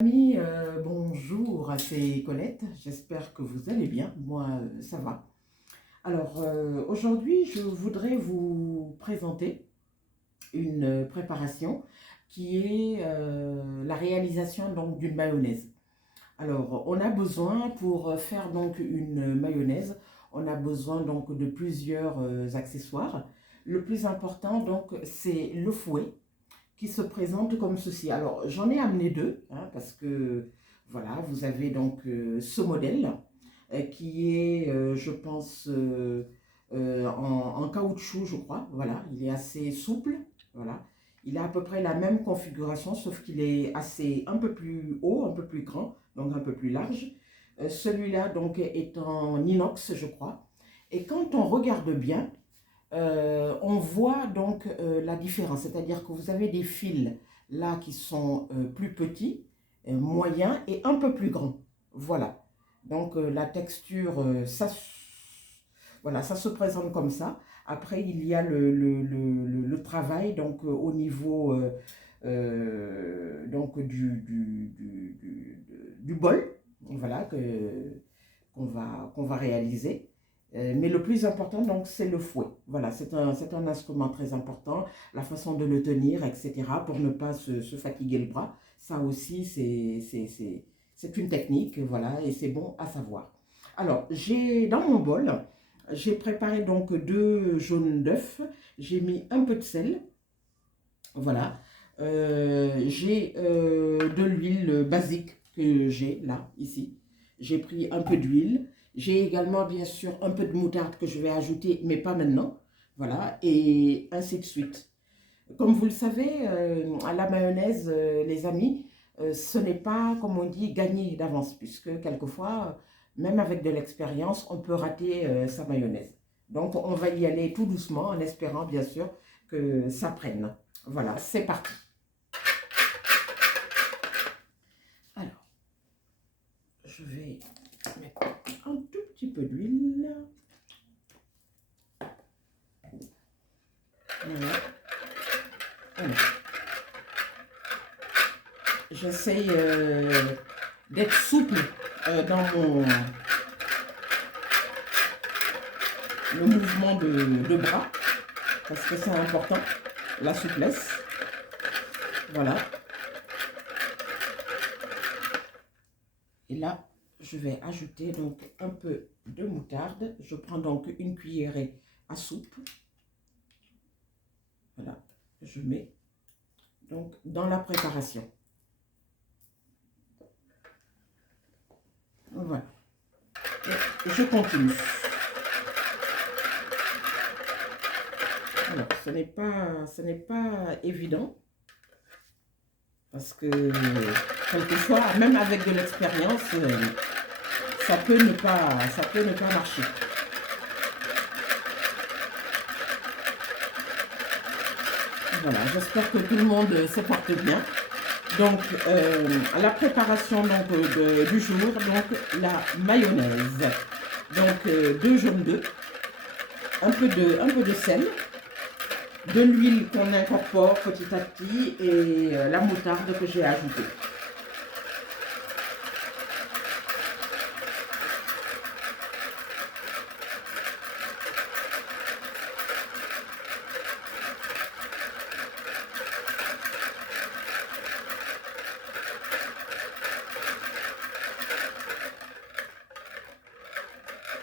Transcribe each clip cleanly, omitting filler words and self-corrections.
Amis, bonjour, c'est Colette, j'espère que vous allez bien, moi ça va. Alors aujourd'hui je voudrais vous présenter une préparation qui est la réalisation donc d'une mayonnaise. Alors on a besoin pour faire donc une mayonnaise, on a besoin donc de plusieurs accessoires. Le plus important donc c'est le fouet qui se présente comme ceci. Alors, j'en ai amené deux, hein, parce que, voilà, vous avez donc ce modèle qui est, je pense, en caoutchouc, je crois. Voilà, il est assez souple. Voilà. Il a à peu près la même configuration, sauf qu'il est assez un peu plus haut, un peu plus grand, donc un peu plus large. Celui-là, donc, est en inox, je crois. Et quand on regarde bien, on voit donc la différence, c'est-à-dire que vous avez des fils là qui sont plus petits, moyens et un peu plus grands. Voilà. Donc la texture, voilà, ça se présente comme ça. Après, il y a le travail donc au niveau donc du bol, voilà, qu'on va réaliser. Mais le plus important, donc, c'est le fouet. Voilà, c'est un instrument très important. La façon de le tenir, etc., pour ne pas se fatiguer le bras. Ça aussi, c'est une technique, voilà, et c'est bon à savoir. Alors, dans mon bol, j'ai préparé donc 2 jaunes d'œufs. J'ai mis un peu de sel, voilà. J'ai de l'huile basique que j'ai là, ici. J'ai pris un peu d'huile. J'ai également, bien sûr, un peu de moutarde que je vais ajouter, mais pas maintenant. Voilà, et ainsi de suite. Comme vous le savez, à la mayonnaise, les amis, ce n'est pas, comme on dit, gagné d'avance, puisque quelquefois, même avec de l'expérience, on peut rater sa mayonnaise. Donc, on va y aller tout doucement, en espérant, bien sûr, que ça prenne. Voilà, c'est parti. Alors, je vais mettre un tout petit peu d'huile. Voilà. Alors, j'essaye d'être souple dans le mouvement de bras, parce que c'est important, la souplesse. Voilà. Et là, je vais ajouter donc un peu de moutarde. Je prends donc une cuillerée à soupe. Voilà, je mets donc dans la préparation. Voilà. Et je continue. Alors, ce n'est pas évident. Parce que quelquefois, même avec de l'expérience, ça peut ne pas marcher. Voilà, j'espère que tout le monde se porte bien. Donc, la préparation donc, du jour, donc la mayonnaise. Donc, 2 jaunes d'œufs, un peu de sel, de l'huile qu'on incorpore petit à petit et la moutarde que j'ai ajoutée.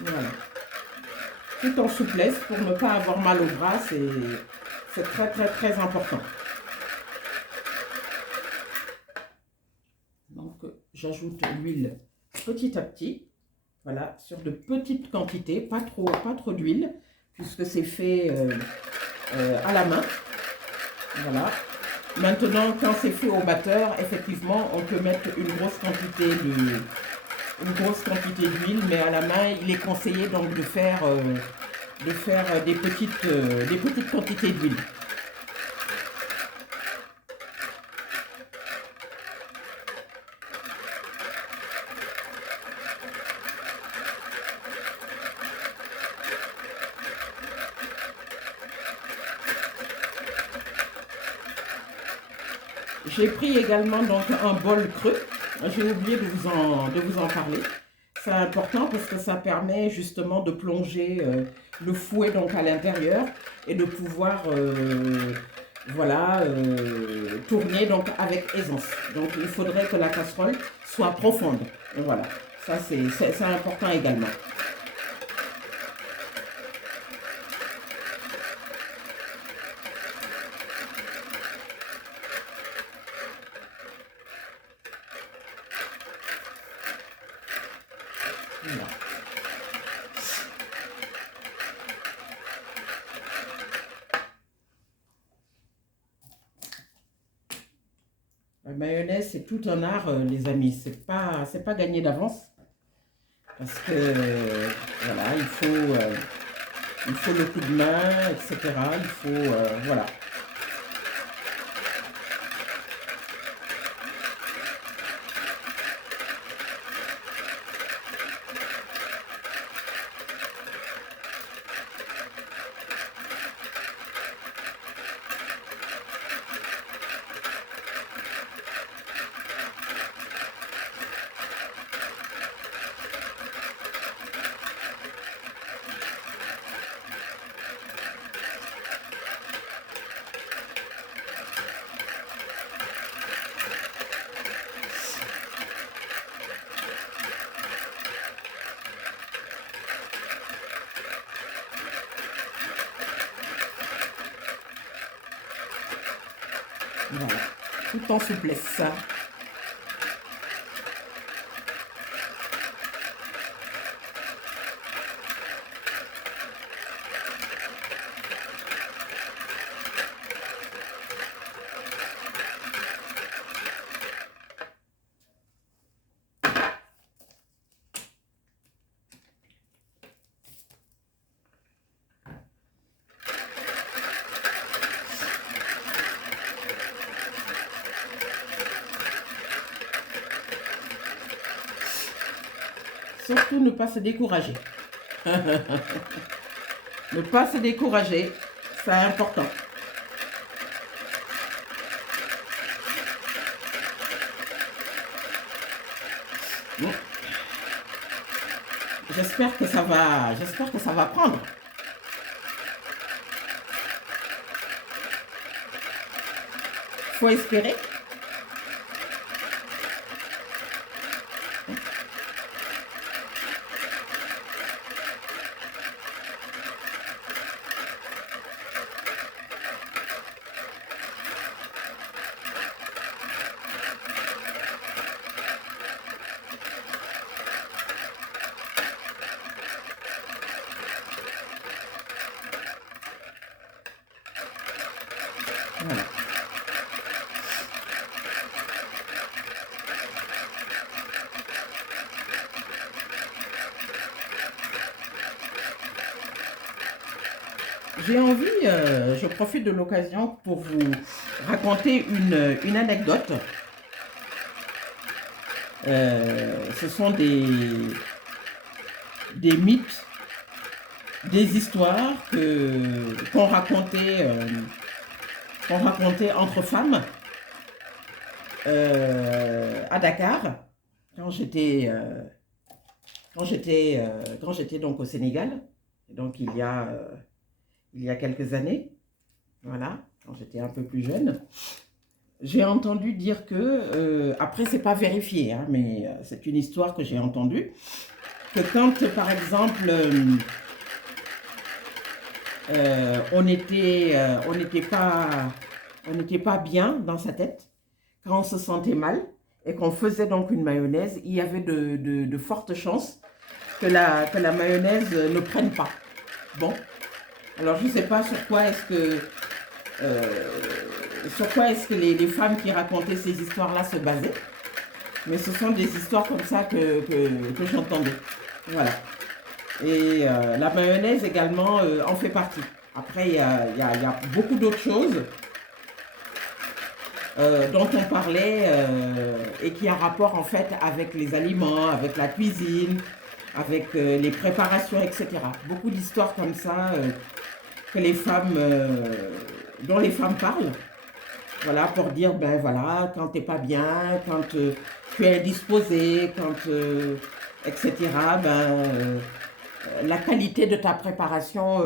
Voilà. Tout en souplesse pour ne pas avoir mal au bras, c'est très important. Donc j'ajoute l'huile petit à petit, voilà, sur de petites quantités, pas trop d'huile, puisque c'est fait à la main. Voilà. Maintenant, quand c'est fait au batteur, effectivement, on peut mettre une grosse quantité d'huile, mais à la main, il est conseillé donc de faire des petites quantités d'huile. J'ai pris également donc un bol creux J'ai oublié de vous en parler. C'est important parce que ça permet justement de plonger le fouet donc à l'intérieur et de pouvoir voilà, tourner donc avec aisance. Donc il faudrait que la casserole soit profonde. Et voilà, ça c'est important également. Voilà. La mayonnaise, c'est tout un art, les amis. C'est pas gagné d'avance. Parce que, voilà, il faut le coup de main, etc. Il faut, voilà. Voilà. Tout en souplesse. Surtout ne pas se décourager. Ne pas se décourager, c'est important. Bon. J'espère que ça va prendre. Faut espérer. Voilà. J'ai envie, je profite de l'occasion pour vous raconter une anecdote. Ce sont des mythes, des histoires qu'on racontait entre femmes à Dakar quand j'étais donc au Sénégal, donc il y a quelques années, voilà, quand j'étais un peu plus jeune. J'ai entendu dire que, après c'est pas vérifié, hein, mais c'est une histoire que j'ai entendue, que quand par exemple on n'était pas bien dans sa tête, quand on se sentait mal et qu'on faisait donc une mayonnaise, il y avait de fortes chances que la mayonnaise ne prenne pas. Bon, alors je ne sais pas sur quoi est-ce que les femmes qui racontaient ces histoires-là se basaient, mais ce sont des histoires comme ça que j'entendais. Voilà. Et la mayonnaise également en fait partie. Après, il y a beaucoup d'autres choses dont on parlait et qui a rapport en fait avec les aliments, avec la cuisine, avec les préparations, etc. Beaucoup d'histoires comme ça que les femmes, dont les femmes parlent. Voilà, pour dire, ben voilà, quand t'es pas bien, tu es indisposé, quand, etc., ben, la qualité de ta préparation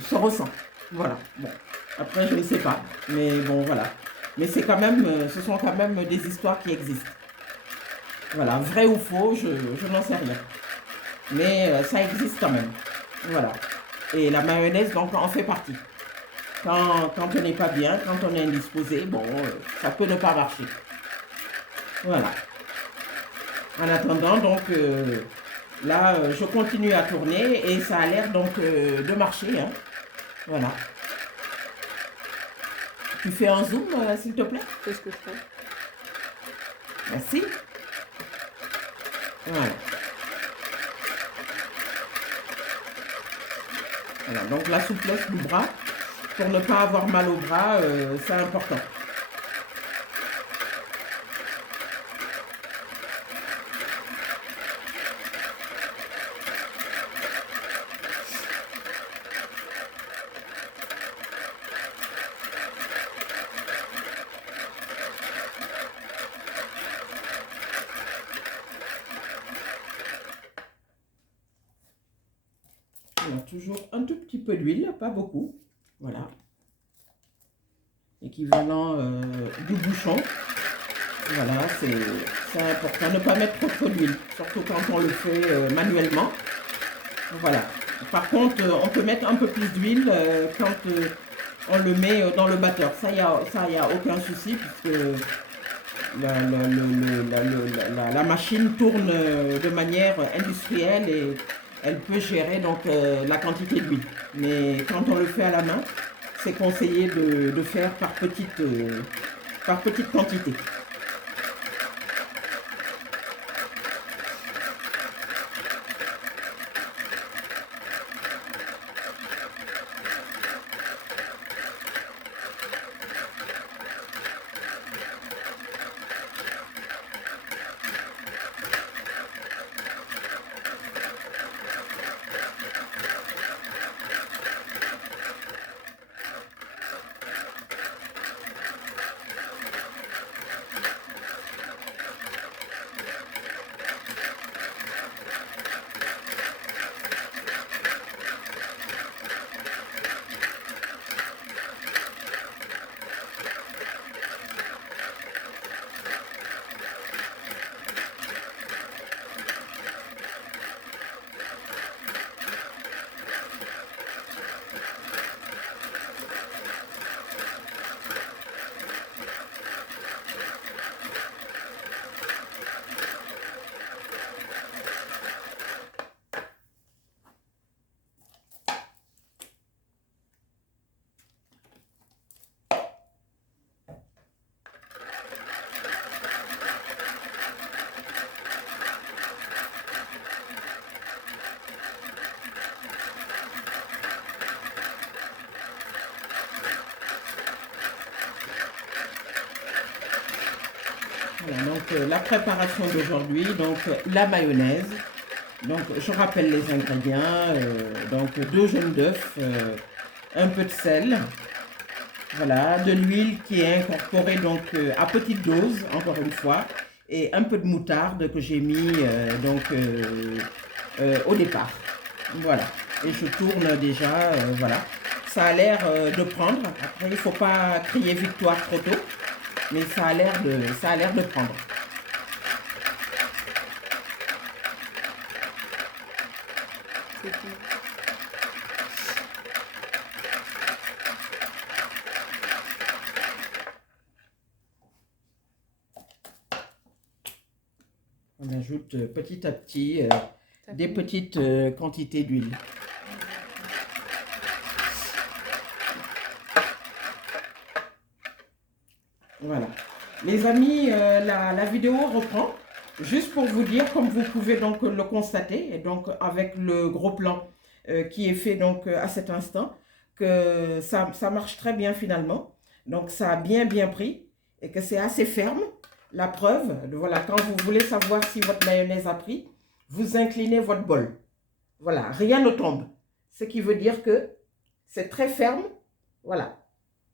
se ressent. Voilà. Bon. Après, je ne sais pas. Mais bon, voilà. Mais c'est quand même, ce sont quand même des histoires qui existent. Voilà. Vrai ou faux, je n'en sais rien. Mais ça existe quand même. Voilà. Et la mayonnaise, donc, en fait partie. Quand on n'est pas bien, quand on est indisposé, bon, ça peut ne pas marcher. Voilà. En attendant, donc, là, je continue à tourner et ça a l'air donc de marcher. Hein. Voilà. Tu fais un zoom, s'il te plaît? C'est ce que je fais. Merci. Voilà. Voilà. Donc, la souplesse du bras, pour ne pas avoir mal au bras, c'est important. On a toujours un tout petit peu d'huile, pas beaucoup. Voilà. Équivalent du bouchon. Voilà, c'est important. Ne pas mettre trop d'huile, surtout quand on le fait manuellement. Voilà. Par contre, on peut mettre un peu plus d'huile quand on le met dans le batteur. Ça, y a aucun souci puisque la machine tourne de manière industrielle et elle peut gérer donc la quantité d'huile. Mais quand on le fait à la main, c'est conseillé de faire par petite quantité. Voilà, donc la préparation d'aujourd'hui, donc la mayonnaise. Donc je rappelle les ingrédients, donc 2 jaunes d'œufs, un peu de sel, voilà, de l'huile qui est incorporée donc à petite dose, encore une fois, et un peu de moutarde que j'ai mis au départ. Voilà, et je tourne déjà, voilà. Ça a l'air de prendre, après il ne faut pas crier victoire trop tôt. Mais ça a l'air de prendre. On ajoute petit à petit des petites quantités d'huile. Voilà. Les amis, la vidéo reprend. Juste pour vous dire, comme vous pouvez donc le constater, et donc avec le gros plan qui est fait donc à cet instant, que ça marche très bien finalement. Donc ça a bien pris et que c'est assez ferme. La preuve, voilà, quand vous voulez savoir si votre mayonnaise a pris, vous inclinez votre bol. Voilà, rien ne tombe. Ce qui veut dire que c'est très ferme. Voilà.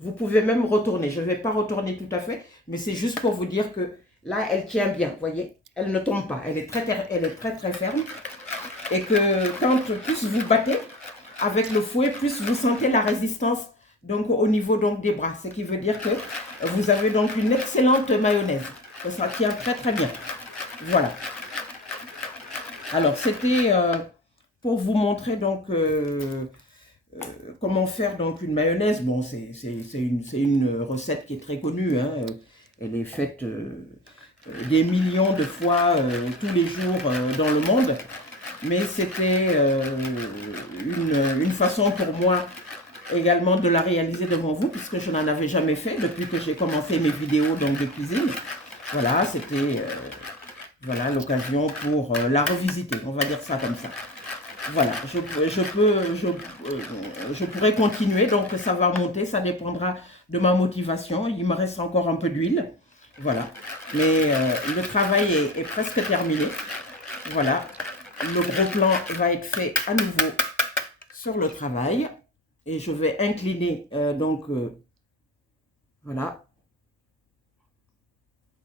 Vous pouvez même retourner. Je ne vais pas retourner tout à fait, mais c'est juste pour vous dire que là, elle tient bien, vous voyez. Elle ne tombe pas, elle est très ferme. Et que quand plus vous battez avec le fouet, plus vous sentez la résistance donc au niveau donc des bras. Ce qui veut dire que vous avez donc une excellente mayonnaise. Que ça tient très bien. Voilà. Alors, c'était pour vous montrer donc comment faire donc une mayonnaise. Bon, c'est une recette qui est très connue. Hein. Elle est faite des millions de fois tous les jours dans le monde. Mais c'était une façon pour moi également de la réaliser devant vous, puisque je n'en avais jamais fait depuis que j'ai commencé mes vidéos donc, de cuisine. Voilà, c'était voilà, l'occasion pour la revisiter, on va dire ça comme ça. Voilà, je pourrais continuer, donc ça va monter, ça dépendra de ma motivation. Il me reste encore un peu d'huile, voilà. Mais le travail est presque terminé. Voilà, le gros plan va être fait à nouveau sur le travail. Et je vais incliner, voilà.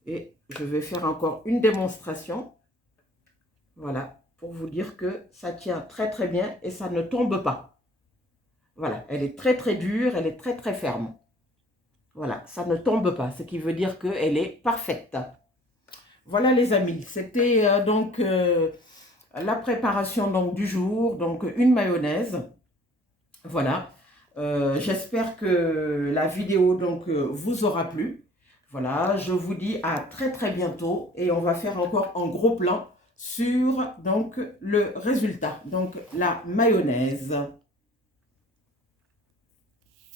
Et je vais faire encore une démonstration. Voilà, pour vous dire que ça tient très bien et ça ne tombe pas. Voilà, elle est très dure, elle est très ferme. Voilà, ça ne tombe pas, ce qui veut dire qu'elle est parfaite. Voilà les amis, c'était la préparation donc, du jour, donc une mayonnaise. Voilà, j'espère que la vidéo donc, vous aura plu. Voilà, je vous dis à très bientôt et on va faire encore un gros plan sur donc, le résultat, donc la mayonnaise.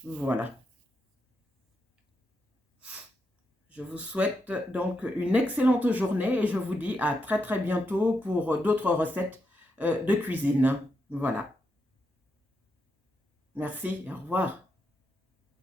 Voilà. Je vous souhaite donc une excellente journée et je vous dis à très bientôt pour d'autres recettes de cuisine. Voilà. Merci, au revoir.